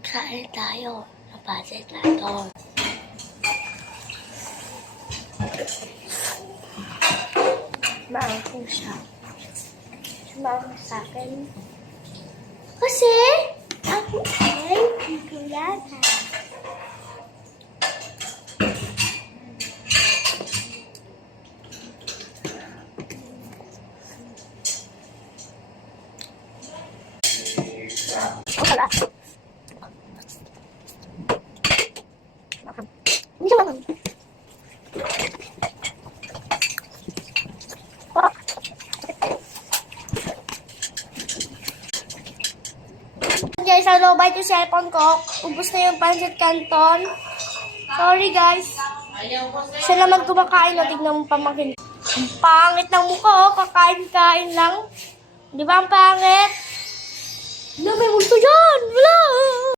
Kain tayo. Napasay tayo. Maangkong siya. Sumama sa akin. Kasi, ako ay pipilata. Wala. Hindi siya makan. Guys, ano ba yung cellphone ko? Ubus na yung pancit canton. Sorry guys. Siya naman kumakain na, tignan mo pamangkin. Ang pangit ng mukha, oh. Kakain-kain lang. Di ba ang pangit? Wala, may multo yan! Wala!